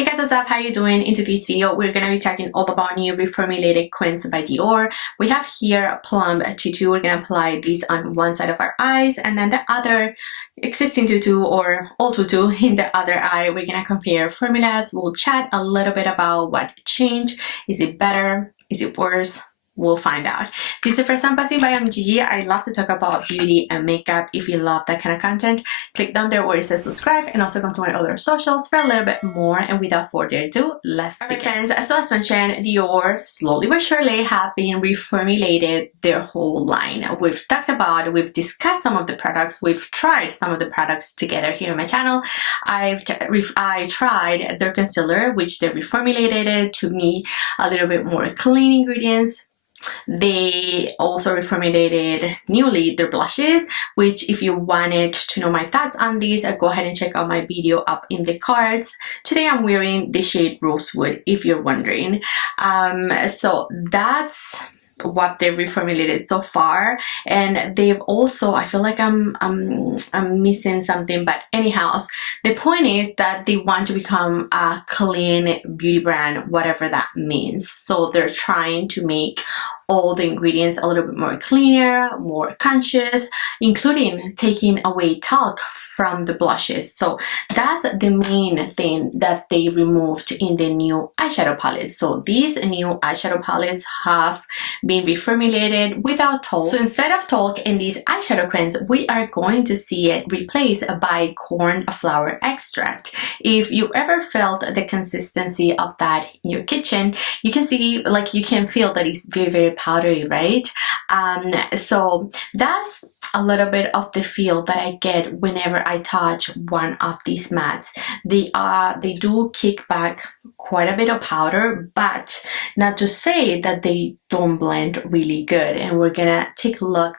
Hey guys, what's up? How you doing? In today's video, we're gonna be talking all about new reformulated quints by Dior. We have here Plum Tutu. We're gonna apply these on one side of our eyes, and then the other existing tutu or old tutu in the other eye. We're gonna compare formulas. We'll chat a little bit about what changed. Is it better? Is it worse? We'll find out. If this is the first time passing by, I'm Gigi. I love to talk about beauty and makeup. If you love that kind of content, click down there where it says subscribe, and also come to my other socials for a little bit more. And without further ado, let's begin. Friends, so as mentioned, Dior slowly but surely have been reformulated their whole line. We've talked about, we've discussed some of the products, we've tried some of the products together here on my channel. I tried their concealer, which they reformulated it to me a little bit more clean ingredients. They also reformulated newly their blushes, which if you wanted to know my thoughts on these, go ahead and check out my video up in the cards. Today I'm wearing the shade Rosewood, if you're wondering. So that's what they've reformulated so far, and they've also, I feel like I'm missing something, but anyhow, the point is that they want to become a clean beauty brand, whatever that means. So they're trying to make all the ingredients a little bit more cleaner, more conscious, including taking away talc from the blushes. So that's the main thing that they removed in the new eyeshadow palette. So these new eyeshadow palettes have been reformulated without talc. So instead of talc in these eyeshadow quints, we are going to see it replaced by cornflower extract. If you ever felt the consistency of that in your kitchen, you can see, like, you can feel that it's very, very powdery, right? So that's a little bit of the feel that I get whenever I touch one of these mattes. They do kick back quite a bit of powder, but not to say that they don't blend really good. And we're gonna take a look,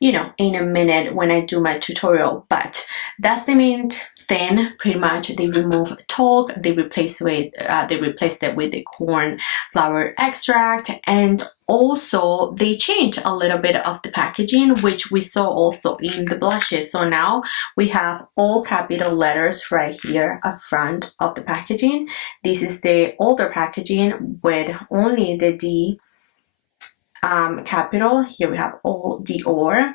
you know, in a minute when I do my tutorial. But that's the main thing. Pretty much, they remove talc, they replace it with the cornflower extract, and also they change a little bit of the packaging, which we saw also in the blushes. So now we have all capital letters right here up front of the packaging. This is the older packaging with only the D capital. Here we have all Dior.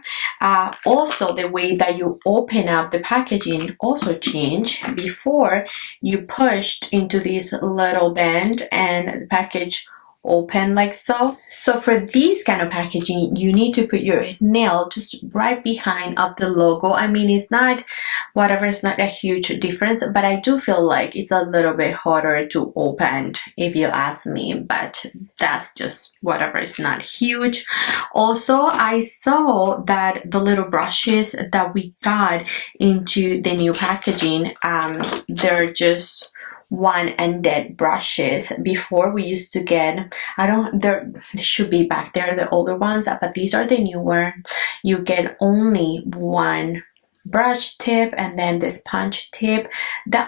Also, the way that you open up the packaging also changed. Before, you pushed into this little band and the package open like so. So for this kind of packaging, you need to put your nail just right behind of the logo. I mean, it's not whatever, it's not a huge difference, but I do feel like it's a little bit harder to open if you ask me, but that's just whatever, it's not huge. Also, I saw that the little brushes that we got into the new packaging, they're just one-ended brushes. Before we used to get, they should be back there, the older ones, but these are the newer. You get only one brush tip and then the sponge tip. The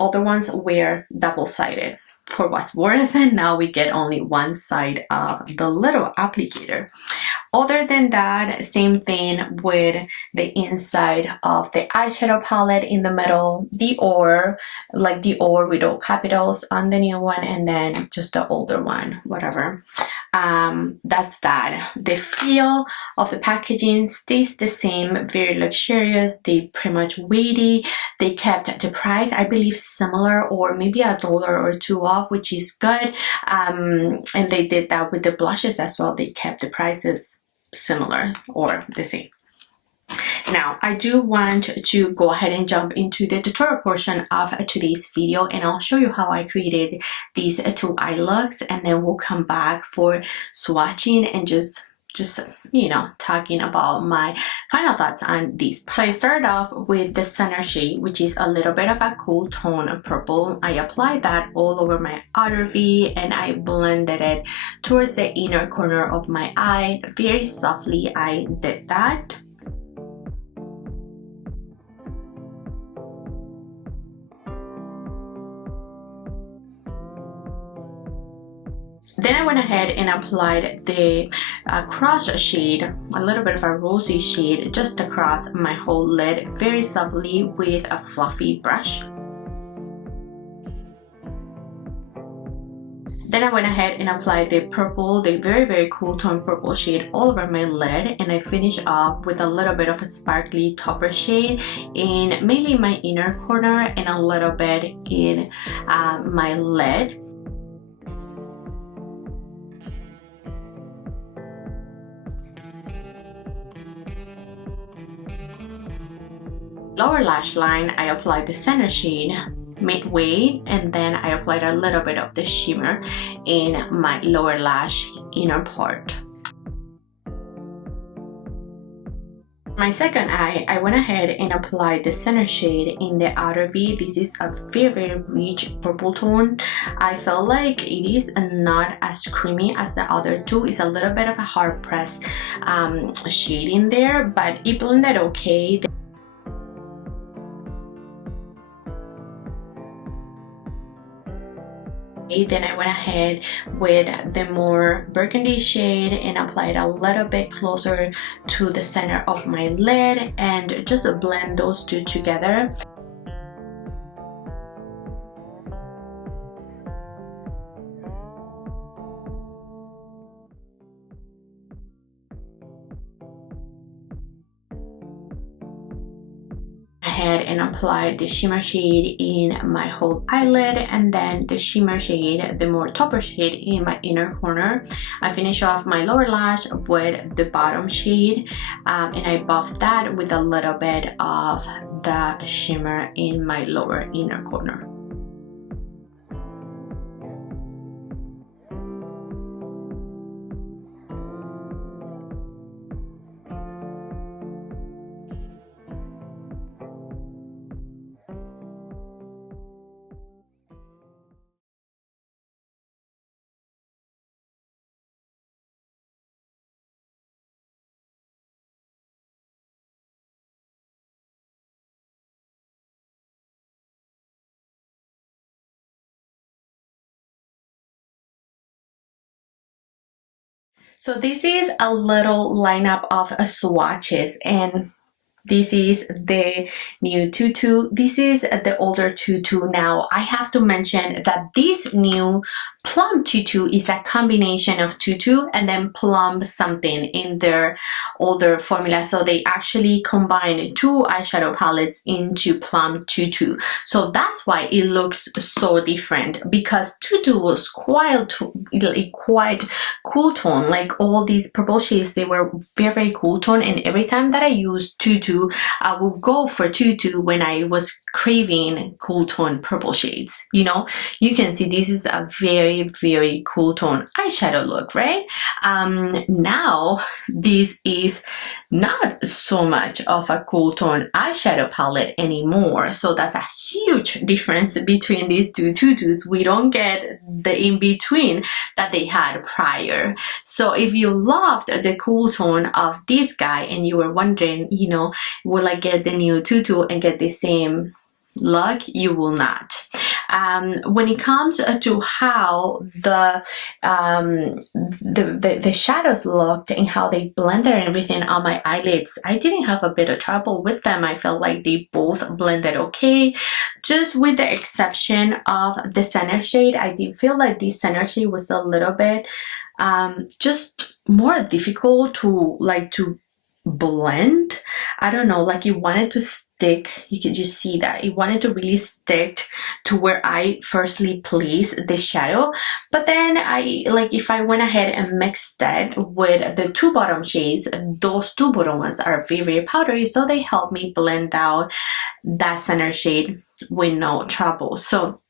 other ones were double-sided. For what's worth, and now we get only one side of the little applicator. Other than that, same thing with the inside of the eyeshadow palette. In the middle, Dior, like Dior with all capitals on the new one, and then just the older one, whatever. That's that. The feel of the packaging stays the same, very luxurious. They pretty much weighty. They kept the price, I believe, similar, or maybe $1 or $2 off, which is good. And they did that with the blushes as well. They kept the prices similar or the same. Now, I do want to go ahead and jump into the tutorial portion of today's video, and I'll show you how I created these two eye looks, and then we'll come back for swatching and just you know, talking about my final thoughts on these. So I started off with the center shade, which is a little bit of a cool tone of purple. I applied that all over my outer V, and I blended it towards the inner corner of my eye. Very softly I did that. Then I went ahead and applied the cross shade, a little bit of a rosy shade, just across my whole lid, very softly with a fluffy brush. Then I went ahead and applied the purple, the very cool tone purple shade all over my lid, and I finished off with a little bit of a sparkly topper shade in mainly my inner corner and a little bit in my lid. Lower lash line, I applied the center shade midway, and then I applied a little bit of the shimmer in my lower lash inner part. My second eye, I went ahead and applied the center shade in the outer V. This is a very rich purple tone. I felt like it is not as creamy as the other two. It's a little bit of a hard press shade in there, but it blended okay. Then I went ahead with the more burgundy shade and applied a little bit closer to the center of my lid and just blend those two together. Ahead and apply the shimmer shade in my whole eyelid, and then the shimmer shade, the more topper shade, in my inner corner. I finish off my lower lash with the bottom shade, and I buffed that with a little bit of the shimmer in my lower inner corner. So this is a little lineup of swatches, and this is the new tutu. This is the older tutu. Now I have to mention that this new Plum Tutu is a combination of tutu and then plum something in their older formula. So they actually combine two eyeshadow palettes into Plum Tutu. So that's why it looks so different, because tutu was quite cool tone. Like all these purple shades, they were very cool tone, and every time that I used tutu, I would go for tutu when I was craving cool tone purple shades. You know, you can see this is a very cool tone eyeshadow look, right? Now this is not so much of a cool tone eyeshadow palette anymore, so that's a huge difference between these two tutus. We don't get the in-between that they had prior. So if you loved the cool tone of this guy and you were wondering, you know, will I get the new tutu and get the same look? You will not. When it comes to how the shadows looked and how they blended everything on my eyelids, I didn't have a bit of trouble with them. I felt like they both blended okay, just with the exception of the center shade. I did feel like the center shade was a little bit just more difficult to blend. I don't know, like it wanted to stick. You could just see that it wanted to really stick to where I firstly placed the shadow, but then if I went ahead and mixed that with the two bottom shades, those two bottom ones are very powdery, so they help me blend out that center shade with no trouble. So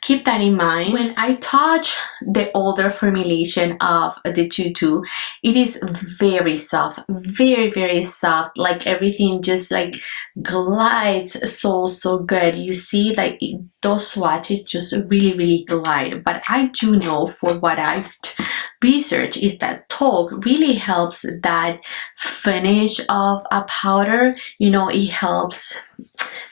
keep that in mind. When I touch the older formulation of the tutu, it is very soft, very soft. Like everything just like glides so good. You see, like those swatches just really glide. But I do know, for what I've researched, is that talc really helps that finish of a powder. You know, it helps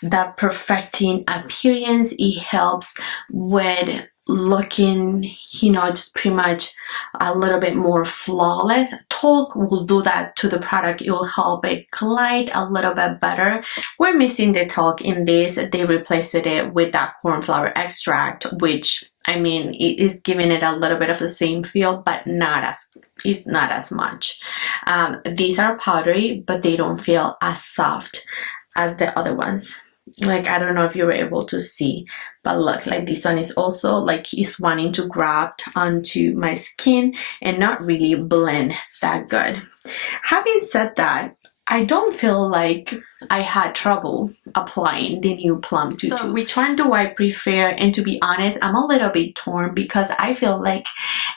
that perfecting appearance. It helps with looking, you know, just pretty much a little bit more flawless. Talc will do that to the product. It will help it glide a little bit better. We're missing the talc in this. They replaced it with that cornflower extract, which, I mean, it is giving it a little bit of the same feel, but it's not as much. These are powdery, but they don't feel as soft as the other ones. Like, I don't know if you were able to see, but look, like this one is also like it's wanting to grab onto my skin and not really blend that good. Having said that, I don't feel like I had trouble applying the new Plum Tutu. So which one do I prefer? And to be honest, I'm a little bit torn because I feel like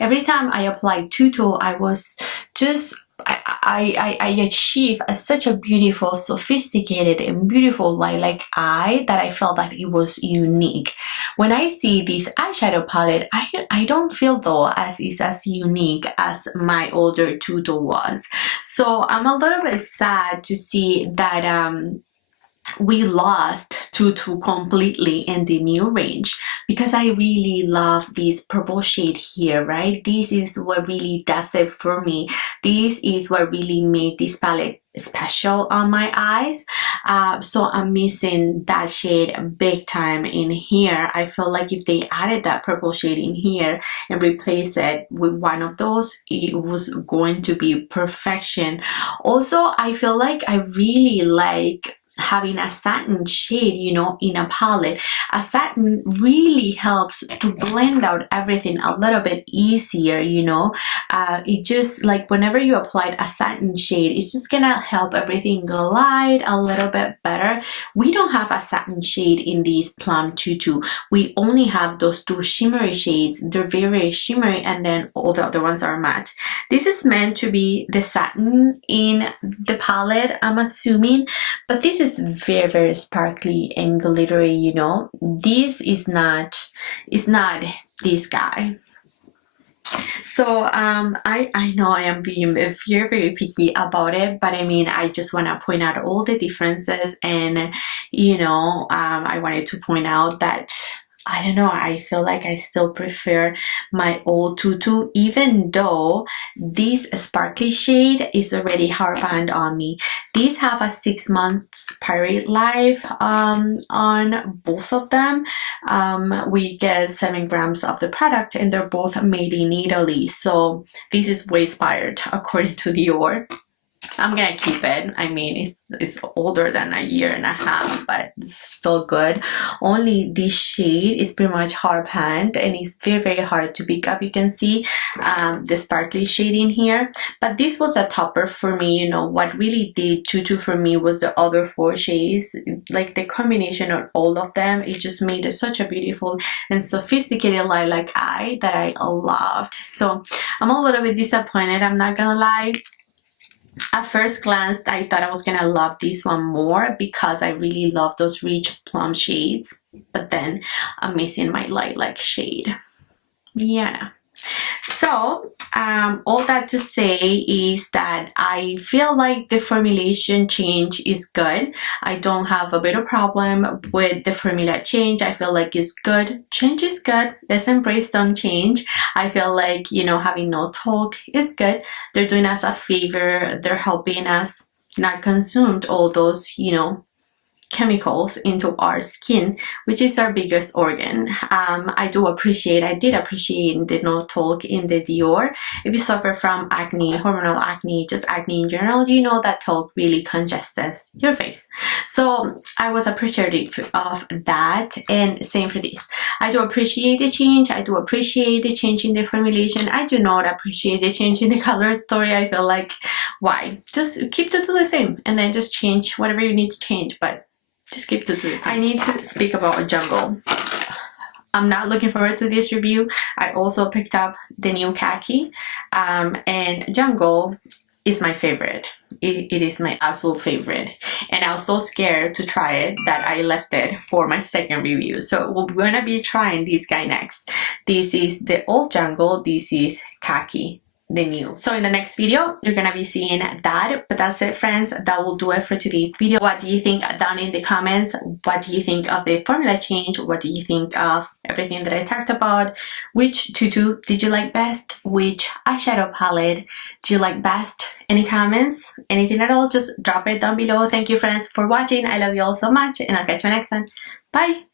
every time I applied Tutu, I was just I achieve such a beautiful, sophisticated and beautiful lilac eye that I felt that it was unique. When I see this eyeshadow palette, I don't feel though as is as unique as my older Tutu was. So I'm a little bit sad to see that we lost Tutu completely in the new range, because I really love this purple shade here, right? This is what really does it for me. This is what really made this palette special on my eyes. So I'm missing that shade big time in here. I feel like if they added that purple shade in here and replace it with one of those, it was going to be perfection. Also, I feel like I really like having a satin shade, you know, in a palette. A satin really helps to blend out everything a little bit easier, you know. It just, like, whenever you apply a satin shade, it's just gonna help everything glide a little bit better. We don't have a satin shade in these Plum Tutu. We only have those two shimmery shades. They're very, very shimmery, and then all the other ones are matte. This is meant to be the satin in the palette, I'm assuming, but this is very, very sparkly and glittery, you know. This is not, it's not this guy. So I know I am being very, very picky about it, but I mean, I just want to point out all the differences, and you know, I wanted to point out that I don't know, I feel like I still prefer my old Tutu, even though this sparkly shade is already hard banned on me. These have a 6 months pirate life on both of them. We get 7 grams of the product, and they're both made in Italy. So this is way expired according to Dior. I'm gonna keep it. I mean, it's older than a year and a half, but it's still good. Only this shade is pretty much hard panned, and it's very, very hard to pick up. You can see the sparkly shade in here, but this was a topper for me. You know, what really did Tutu for me was the other 4 shades, like the combination of all of them. It just made it such a beautiful and sophisticated lilac eye that I loved. So I'm a little bit disappointed, I'm not gonna lie. At first glance, I thought I was gonna love this one more because I really love those rich plum shades, but then I'm missing my lilac shade. Yeah. So all that to say is that I feel like the formulation change is good. I don't have a bit of problem with the formula change. I feel like it's good. Change is good. Let's embrace some change. I feel like, you know, having no talc is good. They're doing us a favor. They're helping us not consume all those, you know, chemicals into our skin, which is our biggest organ. I did appreciate the no talc in the Dior. If you suffer from acne, hormonal acne, just acne in general, you know that talc really congests your face. So I was appreciative of that, and same for this. I do appreciate the change. I do appreciate the change in the formulation. I do not appreciate the change in the color story. I feel like, why? Just keep to do the same, and then just change whatever you need to change, but just keep to do the same. I need to speak about Jungle. I'm not looking forward to this review. I also picked up the new khaki, and Jungle is my favorite. It is my absolute favorite, and I was so scared to try it that I left it for my second review. So we're gonna be trying this guy next. This is the old Jungle. This is khaki. the new. So in the next video, you're gonna be seeing that. But that's it, friends. That will do it for today's video. What do you think down in the comments? What do you think of the formula change? What do you think of everything that I talked about? Which tutu did you like best? Which eyeshadow palette do you like best? Any comments? Anything at all? Just drop it down below. Thank you, friends, for watching. I love you all so much, and I'll catch you next time. Bye!